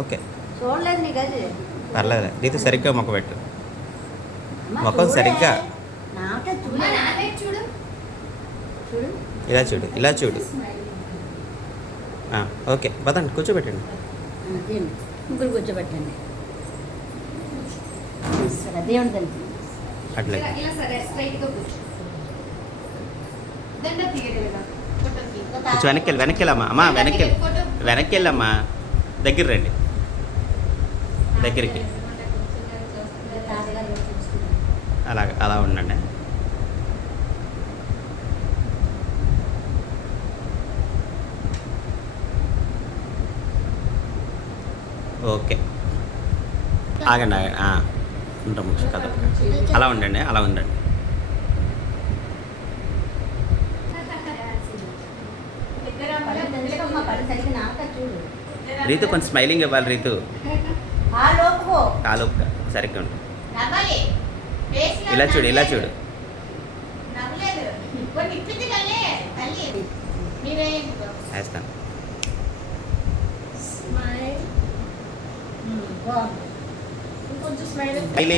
okay చూడలేదు నీకు అది పర్లేదు రీతు సరిగ్గా మొక్క పెట్టు మొక్కం సరిగ్గా చూడు చూడు ఇలా చూడు ఇలా చూడు ఓకే పదండి కూర్చోబెట్టండి ముగ్గురు కూర్చోబెట్టండి దేవుని తల్లి అట్లే కొంచెం వెనక్కి వెళ్ళమ్మా అమ్మా వెనక్కి వెళ్ళమ్మా దగ్గర రండి దగ్గరికి అలా ఉండండి ఓకే ఆగండి ఉంటాం కథ అలా ఉండండి అలా ఉండండి రీతు కొంచెం స్మైలింగ్ ఇవ్వాలి రీతు కాలోపు సరిగ్గా ఉంటుంది ఇలా చూడు ఇలా చూడు వేస్తాను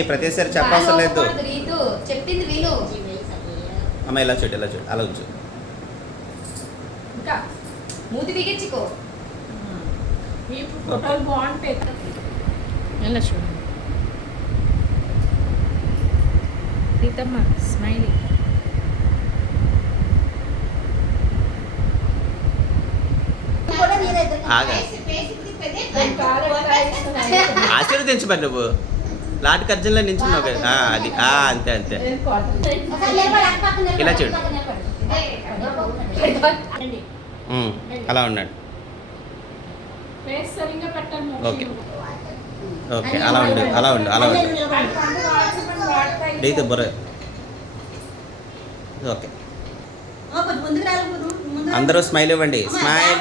ప్రతిసారి చెప్పవసరం లేదు చెప్పింది వీలు అమ్మ ఇలా చూడు ఇలా చూడు అలా ఉంచు ఇంకా మూతి బిగించుకో ఫోటోలు బాగుంటాయి ఎలా చూడండి ప్రీతమ్మ స్మైలీ ఆశీర్వదించమని నువ్వు లాటి కర్జన్లో నించున్నావు కదా అది అంతే అంతే ఇలా చూడు అలా ఉండండి ఓకే ఓకే అలా ఉండు అలా ఉండు అలా ఉండు అయితే బొర ఓకే అందరూ స్మైల్ ఇవ్వండి స్మైల్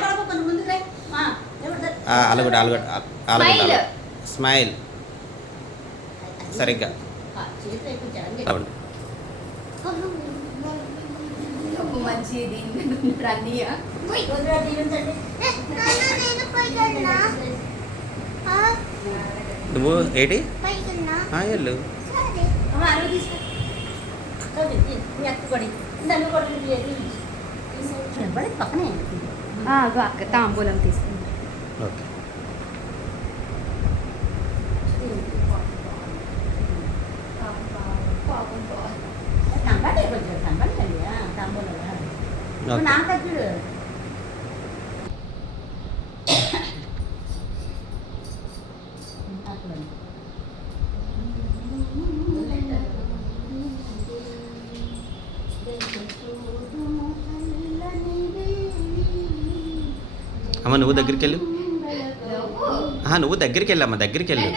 అలగొట్టు అలగొట్టు అలగొట్టు స్మైల్ సరిగ్గా అవ్వండి మంచిది నువ్వు ఏంటి వెళ్ళు అక్క తాంబూలం తీసుకుంది ఓకే అమ్మ నువ్వు దగ్గరికి వెళ్ళు నువ్వు దగ్గరికి వెళ్ళమ్మా దగ్గరికి వెళ్ళు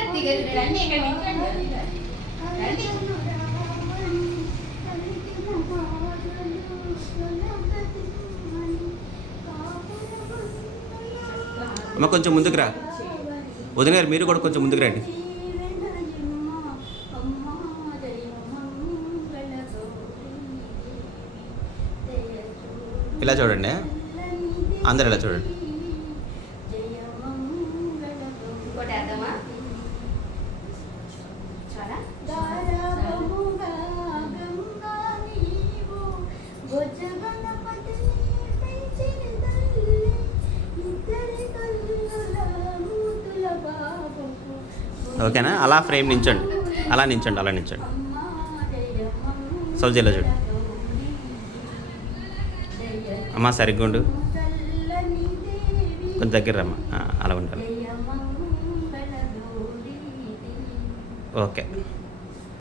అమ్మ కొంచెం ముందుకు రా వదిన గారు మీరు కూడా కొంచెం ముందుకు రండి ఇలా చూడండి అందరు ఇలా చూడండి ఓకేనా అలా ఫ్రేమ్ నించండి అలా నించండి అలా నించండి సౌజీలో చూడు అమ్మ సరిగ్గా ఉండు కొంచెం దగ్గర రమ్మా అలా ఉండాలి ఓకే